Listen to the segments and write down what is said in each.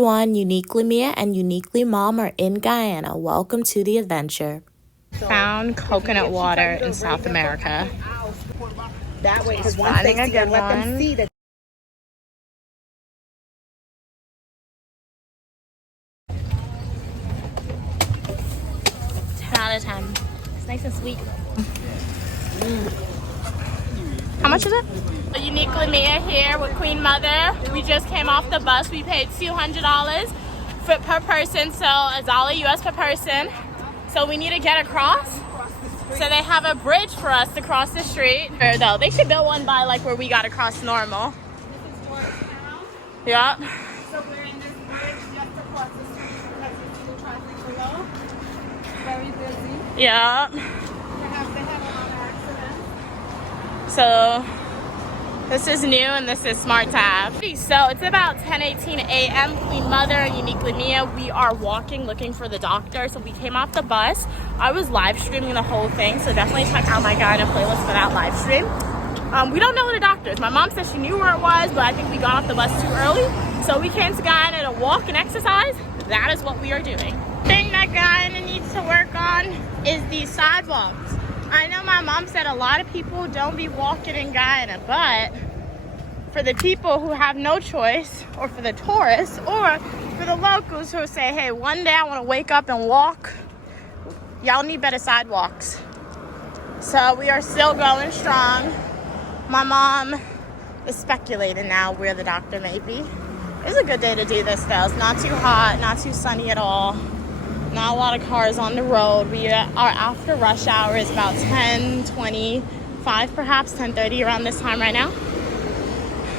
Everyone, Uniquely Mia and Uniquely Mom are in Guyana. Welcome to the adventure. Found coconut water in South America. That way, because once Finding they a see good it, let them one. see that. 10 out of 10. It's nice and sweet. How much is it? Uniquely Mia here with Queen Mother. We just came off the bus. We paid $200 per person, so $1 US per person. So we need to get across. So they have a bridge for us to cross the street. Though they should build one by like where we got across normal. This is Georgetown. Yeah. So we're in this bridge just across the street because you see the traffic below. Very busy. Yeah. Perhaps they have a lot of accidents. So this is new and this is smart to have. So it's about 10:18 a.m. Queen Mother and Uniquely Mia. We are walking looking for the doctor. So we came off the bus. I was live streaming the whole thing. So definitely check out my Guyana playlist for that live stream. We don't know where the doctor is. My mom said she knew where it was, but I think we got off the bus too early. So we came to Guyana to walk and exercise. That is what we are doing. The thing that Guyana needs to work on is these sidewalks. I know my mom said a lot of people don't be walking in Guyana, but for the people who have no choice, or for the tourists, or for the locals who say, hey, one day I want to wake up and walk, y'all need better sidewalks. So we are still going strong. My mom is speculating now where the doctor may be. It's a good day to do this though. It's not too hot, not too sunny at all. Not a lot of cars on the road. We are after rush hour. It's about 10:25, perhaps 10:30 around this time right now.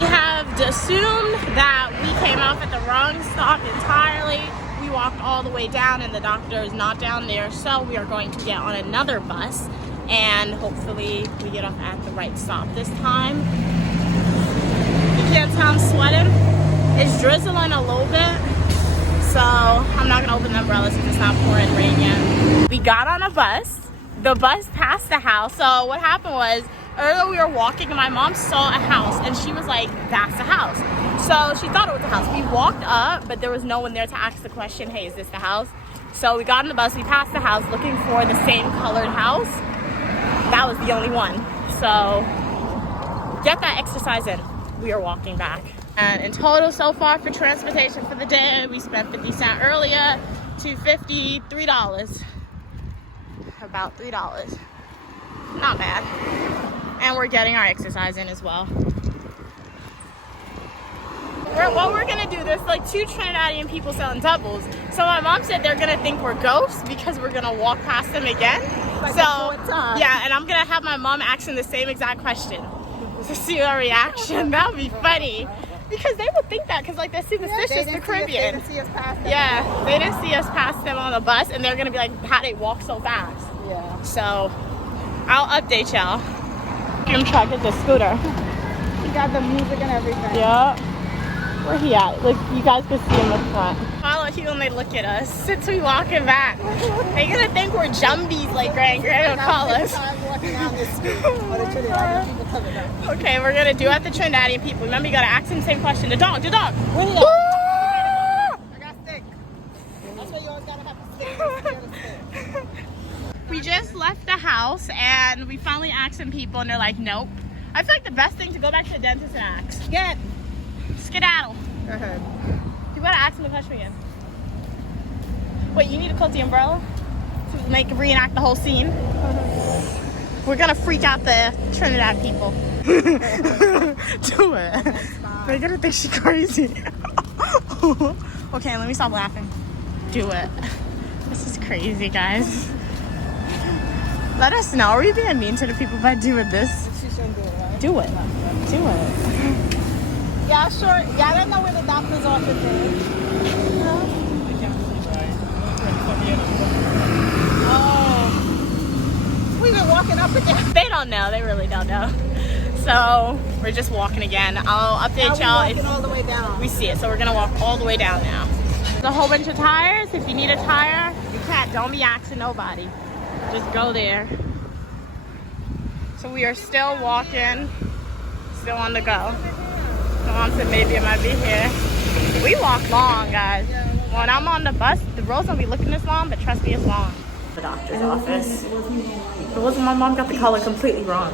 We have assumed that we came off at the wrong stop entirely. We walked all the way down and the doctor is not down there. So we are going to get on another bus and hopefully we get off at the right stop this time. You can't tell I'm sweating. It's drizzling a little bit. So I'm not gonna open the umbrellas because it's not pouring rain yet. We got on a bus. The bus passed the house. So what happened was earlier we were walking and my mom saw a house and she was like, that's a house. So she thought it was a house. We walked up, but there was no one there to ask the question, hey, is this the house? So we got on the bus, we passed the house looking for the same colored house. That was the only one. So get that exercise in. We are walking back. And in total so far for transportation for the day, we spent 50 cents earlier, $2.50, $3. About $3. Not bad. And we're getting our exercise in as well. What we're gonna do, there's like 2 Trinidadian people selling doubles. So my mom said they're gonna think we're ghosts because we're gonna walk past them again. Like yeah, and I'm gonna have my mom asking the same exact question to see her reaction. That would be funny. Because they would think that, because like they're superstitious, the Caribbean. They didn't see us pass them. Yeah, they didn't see us pass them on the bus, and they're gonna be like, how they walk so fast? Yeah. So I'll update y'all. Vacuum truck is a scooter. He got the music and everything. Yeah. Where he at? Look, you guys can see him in front. Follow him when they look at us since we walking back. They're gonna think we're jumbies, like Grand gonna call us. Okay, we're gonna do at the Trinidadian people. Remember, you gotta ask them the same question. The dog. Where he at? I got stick. That's why you always gotta have a stick. We just left the house and we finally asked some people and they're like, nope. I feel like the best thing to go back to the dentist and ask. Skedaddle. Go ahead. You gotta ask them the question again. Wait, you need to close the umbrella to reenact the whole scene? We're gonna freak out the Trinidad people. Do it. They're gonna think she's crazy. Okay, let me stop laughing. Do it. This is crazy, guys. Let us know. Are we being mean to the people by doing this? She shouldn't do it, right? Do it. Do it. Yeah, sure. Yeah, I don't know where the doctor's office is. Oh. We were walking up and down. They don't know. They really don't know. So we're just walking again. I'll update y'all if all the way down. we see it. So we're gonna walk all the way down now. There's a whole bunch of tires. If you need a tire, you can't. Don't be asking nobody. Just go there. So we are still walking, still on the go. My mom said maybe it might be here. We walk long, guys. When I'm on the bus, the roads don't be looking this long, but trust me, it's long. The doctor's office. It wasn't, my mom got the color completely wrong.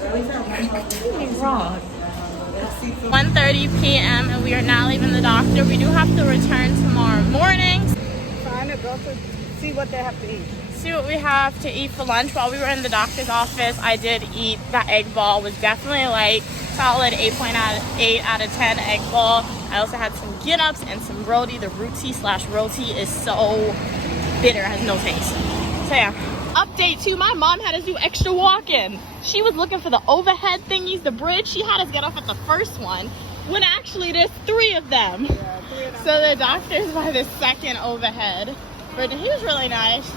Completely wrong. 1:30 p.m. and we are now leaving the doctor. We do have to return tomorrow morning. Trying to go to see what they have to eat. See what we have to eat for lunch. While we were in the doctor's office, I did eat that egg ball. It was definitely like solid 8 out of 10 egg ball. I also had some gin-ups and some roti. The roti is so bitter, has no taste. So yeah. Update too, my mom had us do extra walking. She was looking for the overhead thingies, the bridge. She had us get off at the first one, when actually there's 3 of them. Yeah, 3 of them. So the doctor's by the second overhead bridge. He was really nice.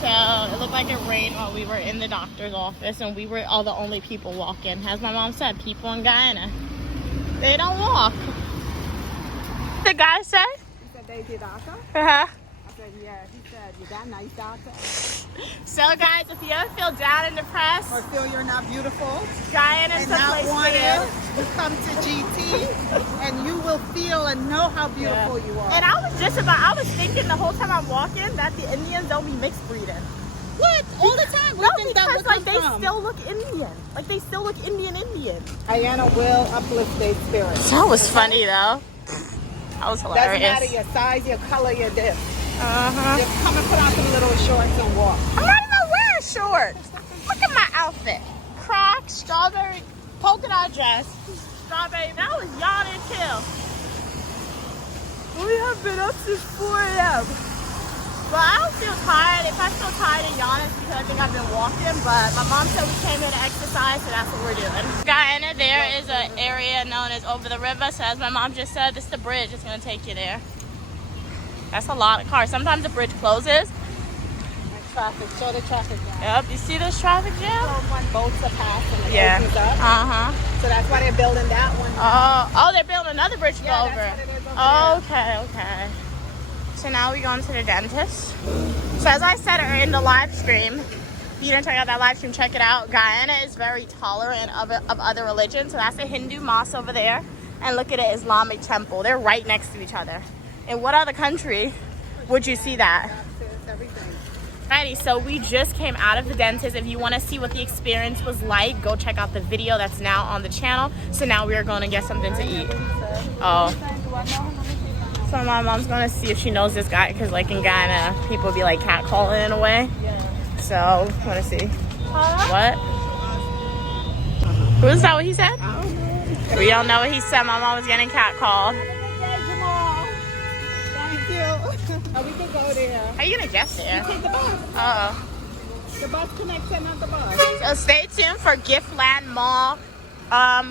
So it looked like it rained while we were in the doctor's office, and we were all the only people walking. As my mom said, people in Guyana, they don't walk. The guy said? He said, "They did doctor?" Uh-huh. I said, "Yeah." He said, "You got a nice doctor." So guys, if you ever feel down and depressed, Or feel you're not beautiful Guyana's and the not place for wanted, you. you come to GT and you will feel and know how beautiful you are. And I was thinking the whole time I'm walking that the Indians don't be mixed breeding. What? All the time? No, We think that because would like come they from. still look Indian. Like they still look Indian. Guyana will uplift their spirit. That was funny though. That was Doesn't matter hilarious. your size, your color, your dip. Uh-huh. Just come and put on some little shorts and walk. I'm not even wearing shorts. Look at my outfit. Crocs, strawberry, polka dot dress, strawberry. That was yawn and chill. We have been up since 4 a.m. But I don't feel tired. If I feel tired and yawn, it's because I think I've been walking. But my mom said we came here to exercise, so that's what we're doing. Guyana, there is an area known as Over the River. So as my mom just said, this is the bridge. It's going to take you there. That's a lot of cars. Sometimes the bridge closes. Traffic, show the traffic jam. Yep, you see this traffic jam? When boats are passing and it Yeah. opens up. Uh-huh. So that's why they're building that one. Oh, they're building another bridge to go Yeah, over. that's what it is over there. Okay. So now we're going to the dentist. So as I said in the live stream, if you didn't check out that live stream, check it out. Guyana is very tolerant of other religions. So that's a Hindu mosque over there. And look at it, Islamic temple. They're right next to each other. In what other country would you see that? That's everything. Alrighty, so we just came out of the dentist. If you want to see what the experience was like, go check out the video that's now on the channel. So now we are going to get something to eat. Oh. So my mom's going to see if she knows this guy, because like in Guyana, people be like catcalling in a way. So, I want to see. What? Was that what he said? I don't know. We don't know what he said. My mom was getting catcalled. Thank you. Oh, we can go there. How are you going to get there? Take the bus. Uh-oh. The bus connects and not the bus. So stay tuned for Giftland Mall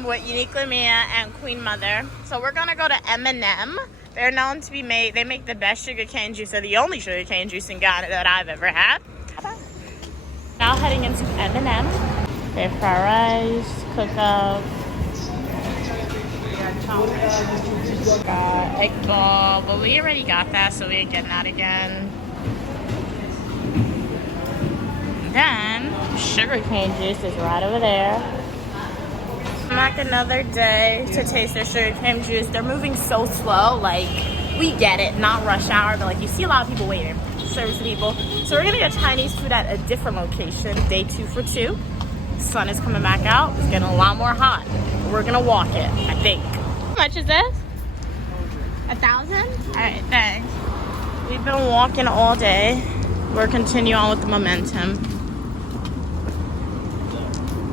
with Uniquely Mia and Queen Mother. So we're gonna go to M&M. They're known to be they make the best sugarcane juice, or the only sugarcane juice in Ghana that I've ever had. Now heading into M&M. They have fried rice, cook-up, egg ball, but we already got that, so we ain't getting that again. Then sugarcane juice is right over there. Back another day to taste their sugarcane juice. They're moving so slow, like we get it, not rush hour, but like you see a lot of people waiting, service people. So we're gonna get Chinese food at a different location, day 2 for 2. Sun is coming back out, it's getting a lot more hot. We're gonna walk it, I think. How much is this? 1,000? All right, thanks. We've been walking all day. We're continuing on with the momentum.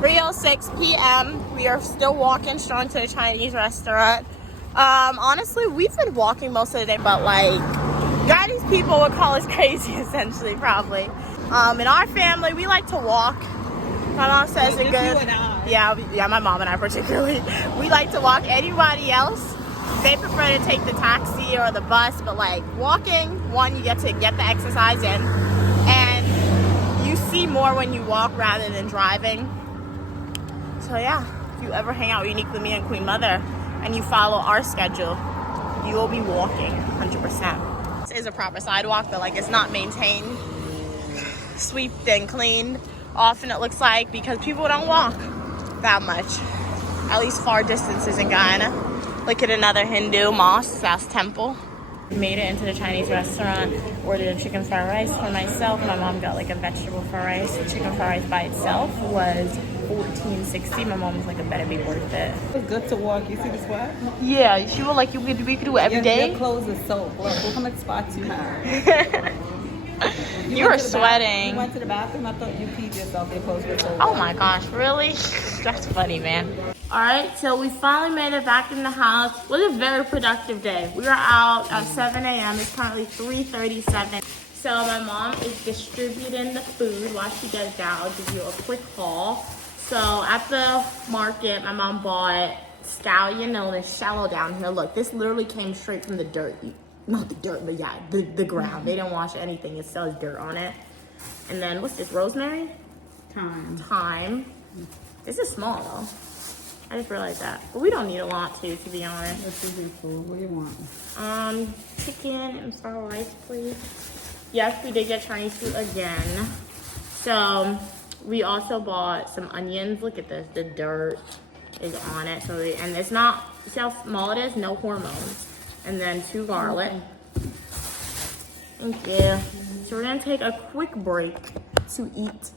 3:06 p.m. We are still walking strong to the Chinese restaurant. Honestly, we've been walking most of the day, but like, Chinese people would call us crazy, essentially, probably. In our family, we like to walk. My mom says it good. Yeah, my mom and I particularly. We like to walk. Anybody else, they prefer to take the taxi or the bus, but like walking, one, you get to get the exercise in, and you see more when you walk rather than driving. So yeah, if you ever hang out with Uniquely Me and Queen Mother and you follow our schedule, you will be walking 100%. This is a proper sidewalk, but like it's not maintained, swept and cleaned often, it looks like, because people don't walk that much, at least far distances in Guyana. Look at another Hindu mosque, temple. Made it into the Chinese restaurant, ordered a chicken fried rice for myself. My mom got like a vegetable fried rice. The chicken fried rice by itself was $14.60. My mom was like, it better be worth it. It's good to walk. You see the sweat? Yeah, she was like, we could do it every day. Your clothes are soaked. Look how much spots you have. You were sweating. You went to the bathroom. I thought you peed yourself. Your clothes were soaked. Oh my gosh, really? That's funny, man. All right, so we finally made it back in the house. It was a very productive day. We were out at 7 a.m. It's currently 3:37. So my mom is distributing the food. While she does that, I'll give you a quick haul. So at the market, my mom bought scallion known as shallow down here. Look, this literally came straight from the dirt. Not the dirt, but yeah, the ground. They didn't wash anything. It still has dirt on it. And then what's this, rosemary? Thyme. This is small though. I just realized that. But we don't need a lot too, to be honest. What's your food? What do you want? Chicken and fried rice, please. Yes, we did get Chinese food again. So we also bought some onions. Look at this. The dirt is on it. So and it's not, see how small it is? No hormones. And then 2 garlic. Thank you. So we're gonna take a quick break to eat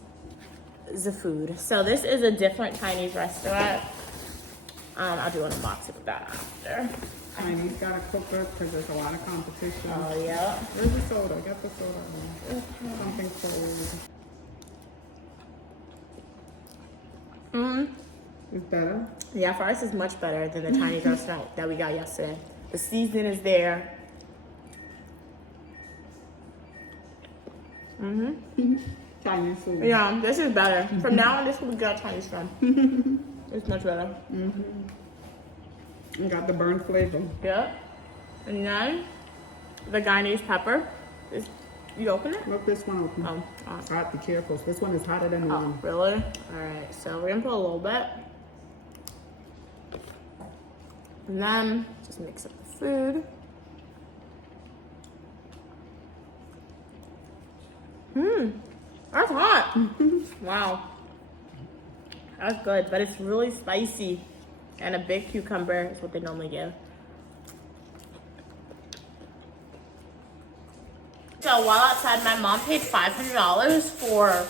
the food. So this is a different Chinese restaurant. I'll do an unboxing of that after. Chinese gotta cook up because there's a lot of competition. Oh yeah. Where's the soda? Get the soda. Something cold. It's better? Yeah, for us it's much better than the Chinese restaurant that we got yesterday. The seasoning is there. Chinese food. Yeah, this is better. From now on, this is where we got Chinese from. It's much better. And got the burnt flavor. Yep. And then the Guyanese pepper. You open it? Look, this one open. Oh, awesome. Hot, be careful. This one is hotter than the Oh, one. really? Alright, so we're gonna put a little bit. And then just mix up the food. That's hot. Wow. That's good, but it's really spicy. And a big cucumber is what they normally give. So while outside, my mom paid $500 for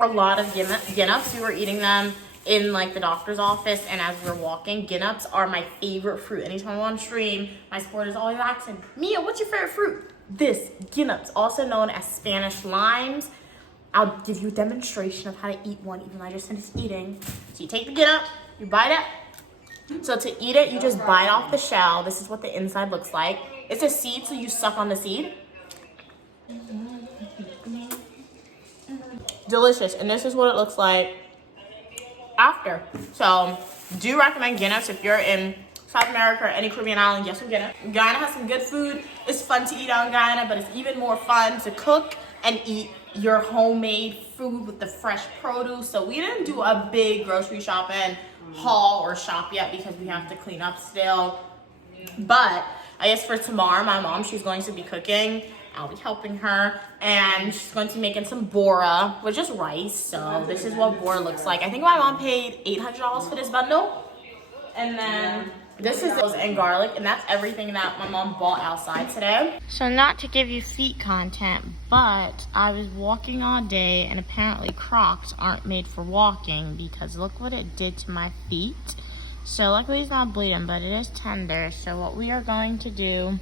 a lot of ginnups. We were eating them in like the doctor's office, and as we were walking, ginnups are my favorite fruit. Anytime I'm on stream, my sport is always asking, Mia, what's your favorite fruit? This, ginnups, also known as Spanish limes. I'll give you a demonstration of how to eat one, even though I just finished eating. So you take the ginnup, you bite it. So to eat it, you just bite off the shell. This is what the inside looks like. It's a seed, so you suck on the seed. Delicious, and this is what it looks like after. So do recommend ginnups if you're in South America or any Caribbean island. Get some ginnup. Guyana has some good food. It's fun to eat out in Guyana, but it's even more fun to cook and eat your homemade food with the fresh produce. So we didn't do a big grocery shopping haul or shop yet because we have to clean up still. But I guess for tomorrow, my mom, she's going to be cooking. I'll be helping her, and she's going to be making some bora, which is rice. So this is what bora looks like. I think my mom paid $800 for this bundle. And then this is and garlic, and that's everything that my mom bought outside today. So not to give you feet content, but I was walking all day, and apparently Crocs aren't made for walking because look what it did to my feet. So luckily it's not bleeding, but it is tender. So what we are going to do,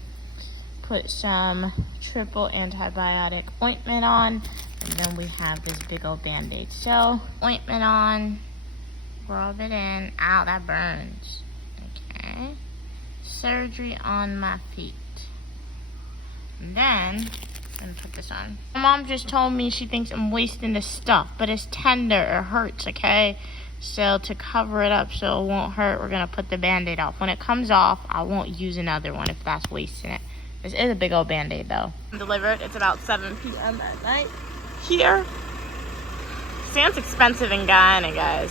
put some triple antibiotic ointment on, and then we have this big old band-aid. So ointment on, rub it in. Ow, that burns. Okay. Surgery on my feet. And then I'm gonna put this on. My mom just told me she thinks I'm wasting this stuff, but it's tender, it hurts, okay? So to cover it up so it won't hurt, we're gonna put the band-aid off. When it comes off, I won't use another one if that's wasting it. This is a big old band-aid though. Delivered, it's about 7 p.m. at night here. Sand's expensive in Guyana, guys.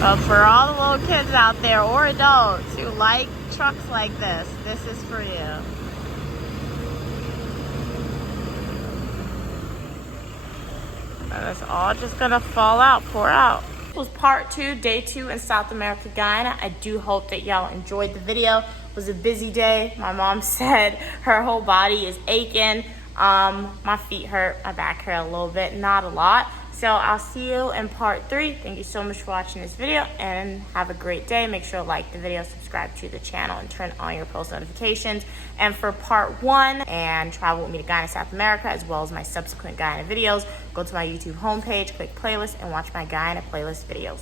But for all the little kids out there or adults who like trucks like this is for you. And it's all just gonna fall out, pour out. was part 2, day 2 in South America, Guyana. I do hope that y'all enjoyed the video. It was a busy day. My mom said her whole body is aching. My feet hurt, my back hurt a little bit, not a lot. So I'll see you in part 3. Thank you so much for watching this video and have a great day. Make sure to like the video, subscribe to the channel, and turn on your post notifications. And for part 1 and travel with me to Guyana, South America, as well as my subsequent Guyana videos, go to my YouTube homepage, click playlist, and watch my Guyana playlist videos.